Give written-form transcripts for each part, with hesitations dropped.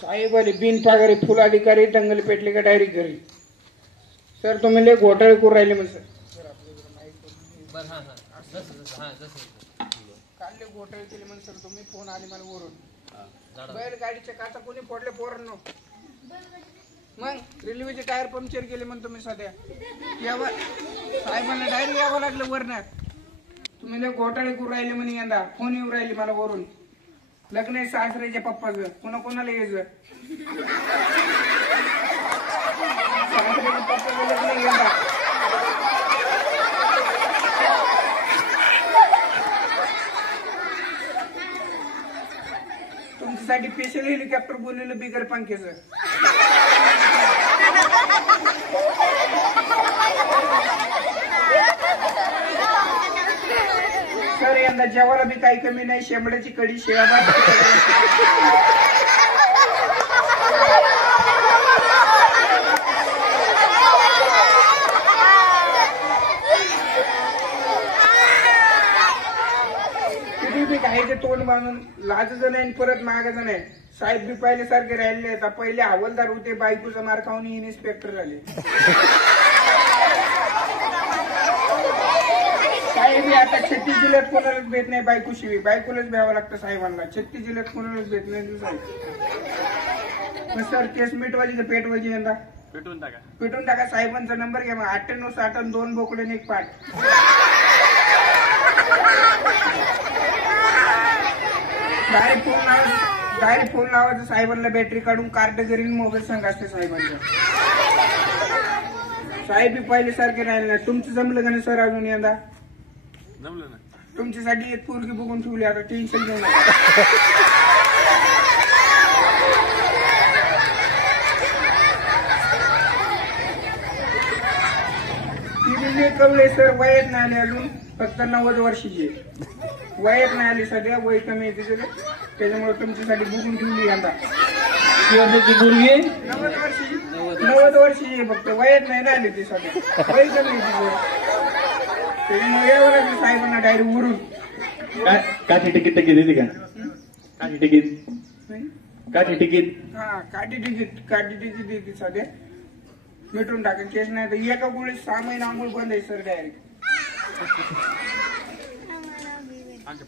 साहेब आले बिन पगारी फुल अधिकारी दंगल पेटले का डायरेक्ट घरी. सर तुम्ही लय घोटाळे करू राहिले म्हणजे काल घोटाळे केले म्हणजे सर तुम्ही फोन आले मला वरून बैल गाडीच्या काचा कोणी फोडले पोरांनो. मग रेल्वेचे टायर पंक्चर केले म्हणून तुम्ही सध्या साहेबांना डायरेक्ट यावं लागलं वरण्यात. तुम्ही लय घोटाळे करू राहिले म्हणे यंदा फोन येऊ राहिले मला वरून. लग्न आहे सासऱ्याच्या पप्पाचं कोणा कोणाला यायचं सासऱ्याच्या पप्पाचं लग्न आहे यंदा. तुमच्यासाठी स्पेशल हेलिकॉप्टर बोललेलं बिगर पंख्याचं. सर यंदा जेवायला बी काही कमी नाही. शेंबड्याची कढी शेळाभात किती बी खायचे तोंड बांधून लाजचं नाही परत मागायचं नाही. साहेब बी पहिल्यासारखे राहिले आता. पहिले हवालदार होते बायकोचा मार खाऊन इन्स्पेक्टर झाले. साहेब आता 36 जिल्ह्यात कोणालाच भेट नाही बायको शिवी. बायकोलाच भ्यावं लागतं साहेबांना. 36 जिल्ह्यात कोणालाच भेट नाही साहेब. सर केस मिटवायची तर पेटवायची यंदा पेटून टाका. साहेबांचा नंबर घ्या मग 98 2 बोकडे आणि 1 पाठ. डायरेक्ट फोन लावायचं साहेबांना. बॅटरी काढून कार्ड करीन मोबाईल सांगा असते साहेबांचा. साहेब बी पहिले सारखे राहिले नाही. तुमचं जमलं का नाही सर अजून यंदा? जमलं ना. तुमच्यासाठी एक पोरगी बघून ठेवली आता टेन्शन घेऊ नका. ती कवळे सर वयात नाही आले अजून. फक्त 90 वर्षाची वयात नाही आली. सध्या वय कमी येते सगळं त्याच्यामुळे तुमच्यासाठी बघून ठेवली यंदा. 90 वर्षाची फक्त वयात नाही आली ती सध्या वय कमी येते त्याच्यामुळे यावं लागलं साहेबांना डायरेक्ट उरून. काठी तिकीट देते का? काठी तिकीट हा काठी तिकीट देते सध्या. मिटून टाकेल केस नाही तर एका गोळीत 6 महिने आंघोळ बंद आहे सर डायरेक्ट.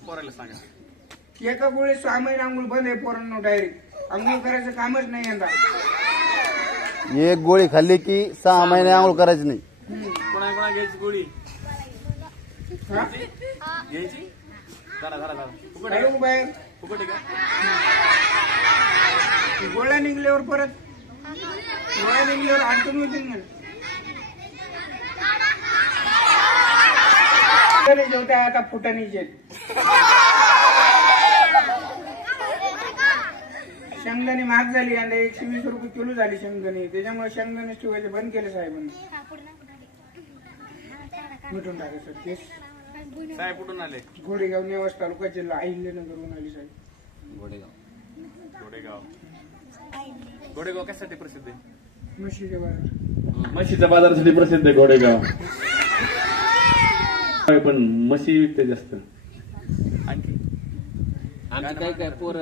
पोराला सांगा एका गोळीत 6 महिने आंघोळ बंद आहे पोरांनो. डायरेक्ट आंघोळ करायचं कामच नाही यंदा. एक गोळी खाल्ली की 6 महिने आंघोळ करायची नाही. कोणा घ्यायची गोळी घ्यायची बाहेर फुकट का? गोळ्या निघल्यावर परत गोळ्या निघल्यावर अडचण होती ना. जेवत्या आता फुटाणीचे शेंगदाणे महाग झाली आणि 120 रुपये किलो झाली शेंगदाणे. त्याच्यामुळे शेंगदाणे ठेवायचे बंद केले साहेबांनी. मिटून टाकायचं केस. साहेब कुठून आले? घोडेगाव नेवास तालुका जिल्हा अहिल्यानगरहून आली साहेब. घोडेगाव कशासाठी प्रसिद्ध आहे? म्हशीच्या बाजार. म्हशीच्या बाजारासाठी प्रसिद्ध आहे घोडेगाव. पण म्हशी विकते जास्त. आणखी आमचे काय पोर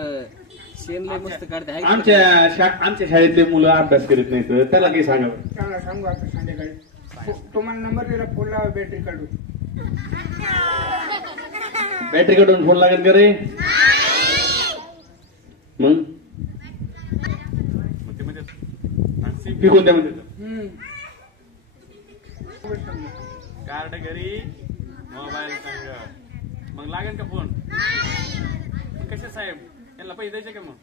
शेण लय मस्त काढते. आमच्या शाळेतले मुलं अभ्यास करीत नाहीत. त्याला काही सांगावं? त्याला सांगू आता संध्याकाळी. तुम्हाला नंबर दिला फोन लावा बॅटरी काढून. बॅटरी काढून फोन लागेल का रे? मग पिकून द्या म्हणजे कार्ड घरी मोबाईल संग मग लागेल का फोन? कसे साहेब यांना पैसे द्यायचे का मग?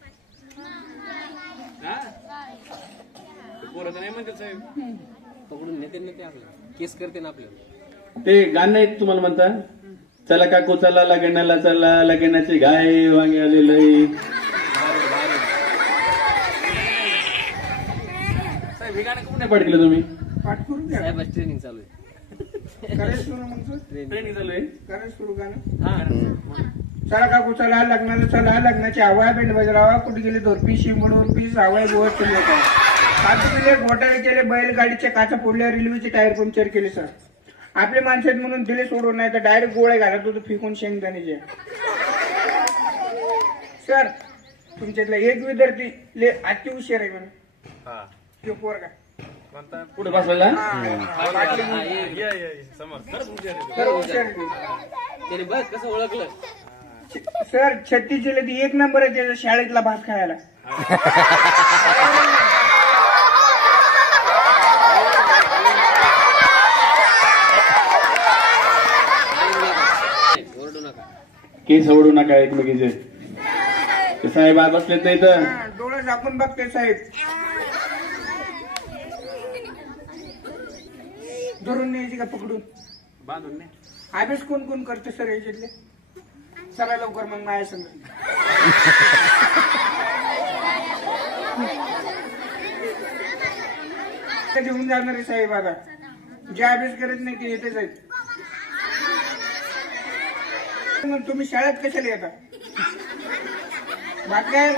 पोरं तर नाही म्हणते साहेब. पकडून नेते आपलं केस करते ना आपल्याला. ते गाणं आहे तुम्हाला म्हणता चला काकू चला लगनाला चला लगनाची गाय वांगे आलेलं. साहेब हे गाणं कुठे पाठ केलं तुम्ही? पाठ करून द्या. साहेब ट्रेनिंग चालू आहे. करायचं सुरू मग ट्रेनिंग चालू आहे. करायचं सुरू गाणं. चला काकू चला लग्नाला चला लग्नाची हवा पेंड बजरावा कुठे गेले धोरपी शिमडून पीस हवाय गोवत केले होता. घोटाळे केले. बैलगाडीच्या काचा फोडल्या. रेल्वेचे टायर पंक्चर केले सर. आपले माणसं म्हणून दिले सोडून नाही तर डायरेक्ट गोळे घालत होतो फिकून शेंगदाण्याचे. सर तुमच्यातला एक विद्यार्थी ले अति हुशार आहे म्हणा हा तो पोरगा कोणता पुढे बसलेला बाटली घेऊन. ये समज खरंच हुशार आहे खरं हुशार आहे तो. त्याने बस कसं ओळखलं सर 36 जिल्ह्यात 1 नंबर आहे त्याचा शाळेतला भात खायला. ओरडू नका केस ओढू नका एकमेकीचे ते साहेब आज बसलेत नाही तर हा, डोळं झाकून बघते साहेब. धरून न्यायची का पकडून बांधून ने अभ्यास कोण कोण करते सर याच्यातले चला लवकर मग माझ्या संग. कधी होऊन जाणार आहे साहेब आता जे अभ्यास करत नाही ते येतेच आहेत. मग तुम्ही शाळेत कशाला येता भात काय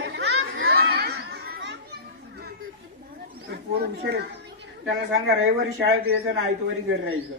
पोर हुशार आहेत त्यांना सांगा रविवारी शाळेत यायचं ना आयतवारी घरी राहायचं.